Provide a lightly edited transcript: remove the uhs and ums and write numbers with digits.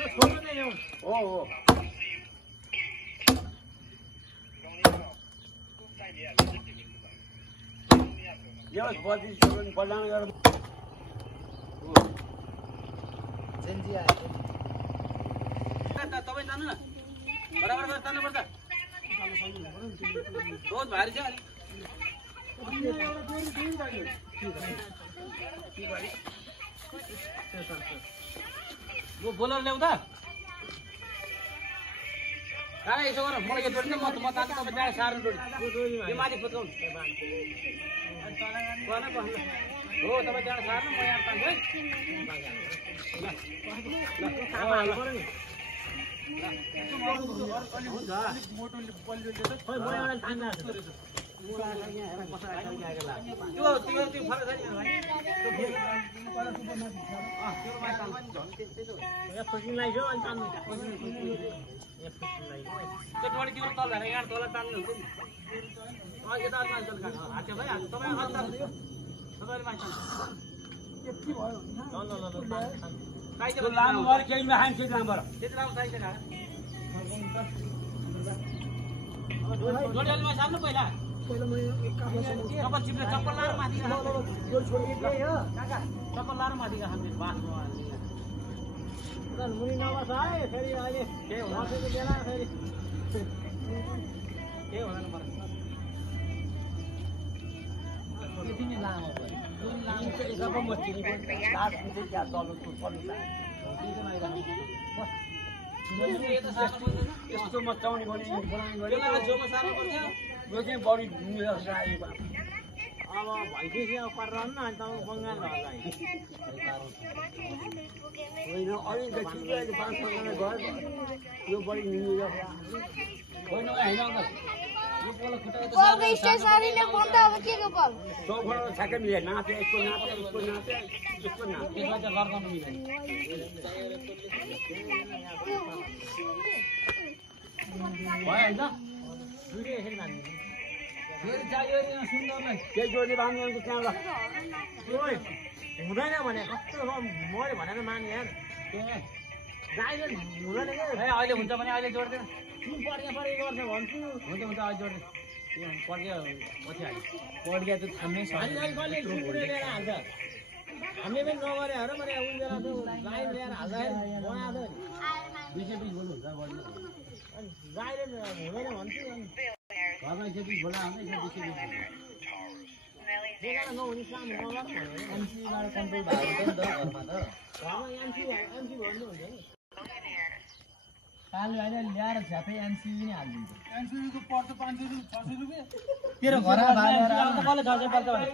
हो हो यो बत्ती छोड्नु पल्टान गरेर जेन्जी आयो तपाईँ जानु न बराबर गरेर तान्नुपर्छ बहुत भारी छ वो बोलर ल्याउँदा कहाँ यसो गर मलाई यो जोडिन्छ म तान्छु तपाईँ त्यहाँ सार्नु जोडी यो माथि फुत्काउनु हो तपाईँ त्यहाँ सार्नु म यहाँ तान्छु चप्पल लाएर माथि मुनि नबस है फेरि अहिले केही हुँदैन फेरि केही हुँदैन यति नै लामो यस्तो मचाउने बढी अब भइसक्यो अब परेर न अनि तपाईँ बङ्गाल होइन अलिक अहिले 5-6 जना गयो यो बढी निस्कियो होइन होइन अङ्कल यो पोलो खुट्टा स्टेसनरीले बन्द अब के को बल सोफा ठ्याक्कै मिल्यो नाच्यो यसको नाच्यो यसको नाच्यो यसको नाच्यो त्यसमा चाहिँ लड्काउनु मिल्दैन भयो होइन दुईटै यसरी बाँध्नु फेरि चाहियो सुन्दरलाई केही जोडी बाँध्नु त्यहाँ ल हुँदैन भने कस्तो मैले भनेर माने यार हुँदैन क्या अहिले हुन्छ भने अहिले जोड्दैन पड्के गर्छ भन्छु हुन्छ हुन्छ अहिले जोड्दैन पड्के पछि हाल्यो पड्के त थाम्नै सक्छ लिएर हाल्छ हामीले पनि नगरे हेर मैले उयो बेला त लाइन ल्याएर हाल्दाखेरि बनाएको नि 220 बोल्नु हुन्छ बढी गाईले हुँदैन भन्छु अनि घरमा 120 बोला हाल्दै 220 नहुने काम नगर एमसीबाट कन्ट्रोल भएको छ नि त घरमा त घरमा एमसी भन्नु हुन्छ नि कालो अहिले ल्याएर झ्यापै एमसी नै हालिदिन्छ एमसीको पर्छ 500 रुपियाँ तेरो घर भागेर अन्त कसले 600 पर्छ भने